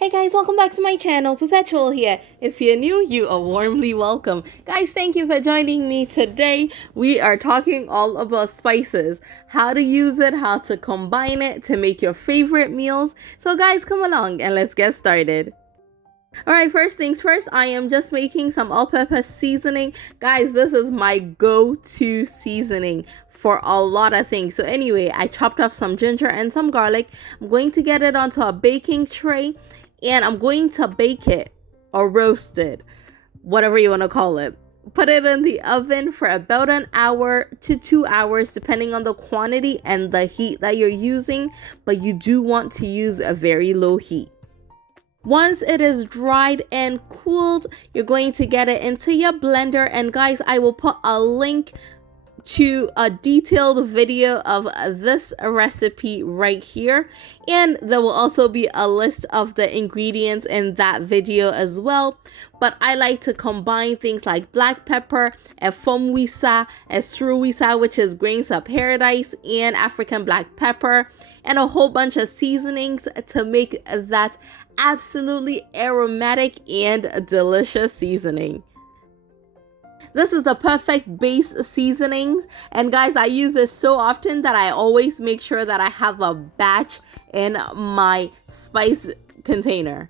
Hey guys, welcome back to my channel. Perpetual here. If you're new, you are warmly welcome. Guys, thank you for joining me today. We are talking all about spices, how to use it, how to combine it to make your favorite meals. So guys, come along and let's get started. Alright, first things first, I am just making some all-purpose seasoning. Guys, this is my go-to seasoning for a lot of things. So anyway, I chopped up some ginger and some garlic. I'm going to get it onto a baking tray and I'm going to bake it or roast it, whatever you want to call it. Put it in the oven for about an hour to 2 hours, depending on the quantity and the heat that you're using, but you do want to use a very low heat. Once it is dried and cooled, you're going to get it into your blender. And guys, I will put a link to a detailed video of this recipe right here, and there will also be a list of the ingredients in that video as well. But I like to combine things like black pepper, efomwisa, estruwisa, which is grains of paradise, and African black pepper, and a whole bunch of seasonings to make that absolutely aromatic and delicious seasoning. This is the perfect base seasonings, and guys, I use this so often that I always make sure that I have a batch in my spice container.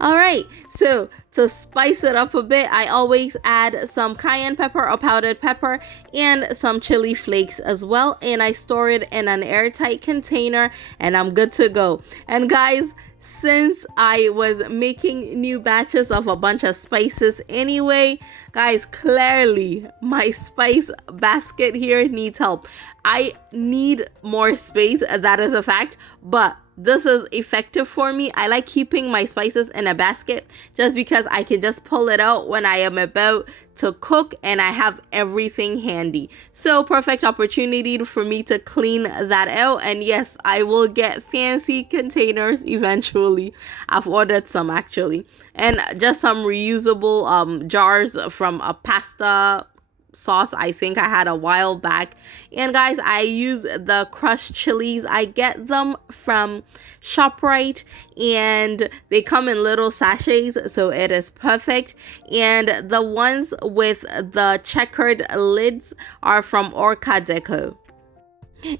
Alright, so to spice it up a bit, I always add some cayenne pepper or powdered pepper and some chili flakes as well, and I store it in an airtight container and I'm good to go. And guys, since I was making new batches of a bunch of spices anyway, guys, clearly my spice basket here needs help. I need more space, that is a fact, but this is effective for me. I like keeping my spices in a basket just because I can just pull it out when I am about to cook and I have everything handy. So perfect opportunity for me to clean that out. And yes, I will get fancy containers eventually. I've ordered some actually, and just some reusable jars from a pasta sauce I think I had a while back. And guys, I use the crushed chilies. I get them from ShopRite and they come in little sachets, so it is perfect. And the ones with the checkered lids are from Orca Deco.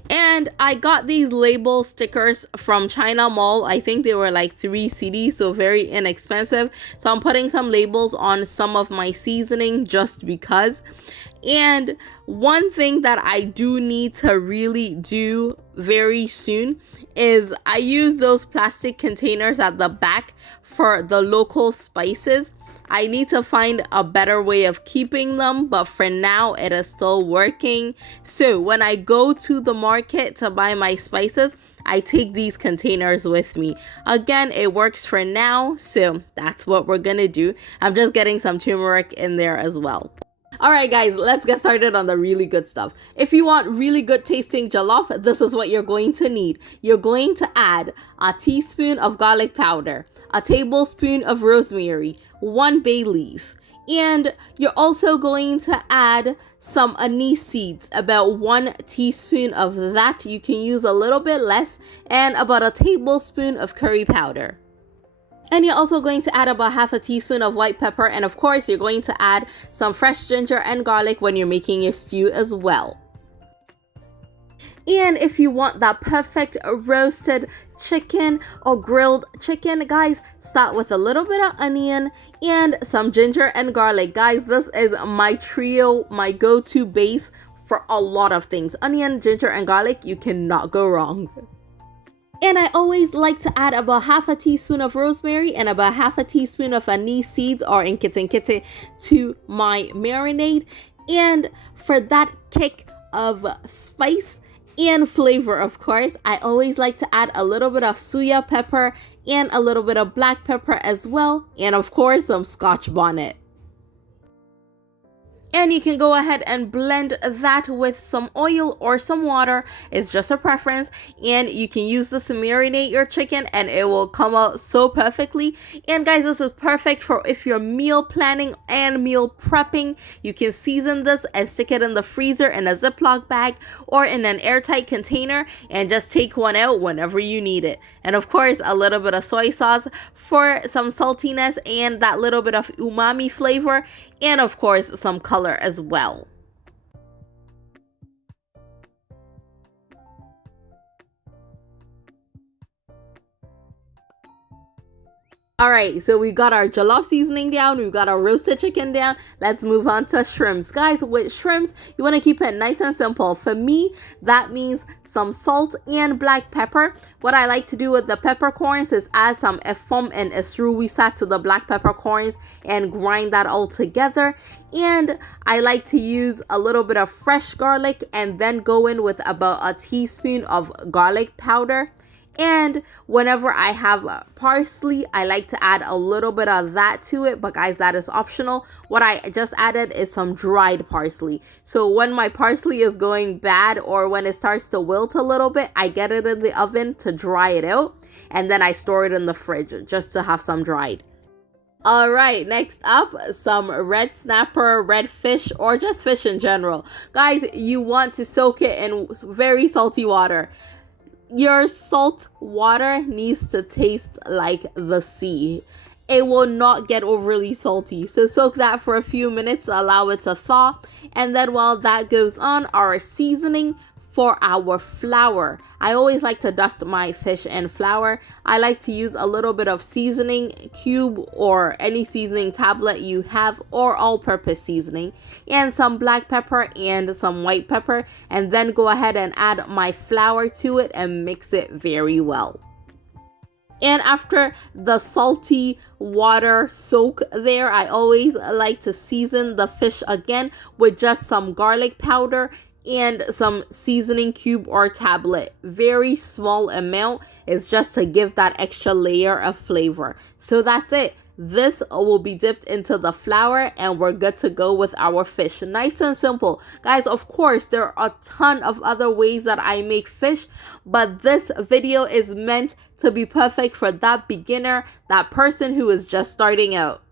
And I got these label stickers from China Mall. I think they were like 3 cedis, so very inexpensive. So I'm putting some labels on some of my seasoning just because. And one thing that I do need to really do very soon is I use those plastic containers at the back for the local spices. I need to find a better way of keeping them, but for now it is still working. So when I go to the market to buy my spices, I take these containers with me. Again, it works for now, so that's what we're gonna do. I'm just getting some turmeric in there as well. Alright guys, let's get started on the really good stuff. If you want really good tasting jollof, this is what you're going to need. You're going to add a teaspoon of garlic powder, a tablespoon of rosemary, 1 bay leaf, and you're also going to add some anise seeds, about 1 teaspoon of that. You can use a little bit less, and about a tablespoon of curry powder. And you're also going to add about half a teaspoon of white pepper, and of course you're going to add some fresh ginger and garlic when you're making your stew as well. And if you want that perfect roasted chicken or grilled chicken, guys, start with a little bit of onion and some ginger and garlic. Guys, this is my trio, my go-to base for a lot of things. Onion, ginger, and garlic, you cannot go wrong. And I always like to add about half a teaspoon of rosemary and about half a teaspoon of anise seeds or nkete to my marinade. And for that kick of spice and flavor, of course, I always like to add a little bit of suya pepper and a little bit of black pepper as well. And of course, some Scotch bonnet. And you can go ahead and blend that with some oil or some water. It's just a preference. And you can use this to marinate your chicken and it will come out so perfectly. And guys, this is perfect for if you're meal planning and meal prepping. You can season this and stick it in the freezer in a Ziploc bag or in an airtight container and just take one out whenever you need it. And of course, a little bit of soy sauce for some saltiness and that little bit of umami flavor. And of course, some color as well. All right, so we got our jollof seasoning down, we've got our roasted chicken down. Let's move on to shrimps. Guys, with shrimps, you want to keep it nice and simple. For me, that means some salt and black pepper. What I like to do with the peppercorns is add some efom and esruwisa to the black peppercorns and grind that all together. And I like to use a little bit of fresh garlic and then go in with about a teaspoon of garlic powder. And whenever I have parsley, I like to add a little bit of that to it. But guys, that is optional. What I just added is some dried parsley. So when my parsley is going bad or when it starts to wilt a little bit, I get it in the oven to dry it out. And then I store it in the fridge just to have some dried. All right, next up, some red snapper, red fish, or just fish in general. Guys, you want to soak it in very salty water. Your salt water needs to taste like the sea. It will not get overly salty. So soak that for a few minutes, allow it to thaw. And then while that goes on, our seasoning for our flour. I always like to dust my fish in flour. I like to use a little bit of seasoning cube or any seasoning tablet you have or all-purpose seasoning and some black pepper and some white pepper, and then go ahead and add my flour to it and mix it very well. And after the salty water soak there, I always like to season the fish again with just some garlic powder and some seasoning cube or tablet. Very small amount is just to give that extra layer of flavor. So that's it. This will be dipped into the flour and we're good to go with our fish. Nice and simple. Guys, of course, there are a ton of other ways that I make fish, but this video is meant to be perfect for that beginner, that person who is just starting out.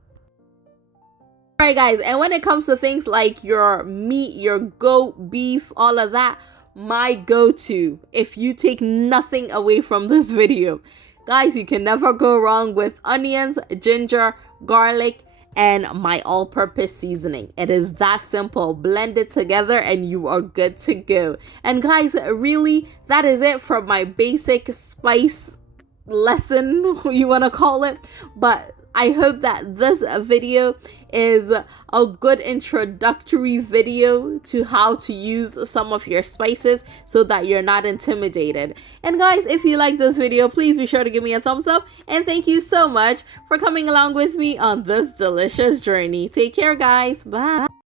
Alright guys, and when it comes to things like your meat, your goat, beef, all of that, my go-to, if you take nothing away from this video, guys, you can never go wrong with onions, ginger, garlic, and my all-purpose seasoning. It is that simple. Blend it together and you are good to go. And guys, really, that is it for my basic spice lesson, you want to call it. But I hope that this video is a good introductory video to how to use some of your spices so that you're not intimidated. And guys, if you like this video, please be sure to give me a thumbs up. And thank you so much for coming along with me on this delicious journey. Take care, guys. Bye.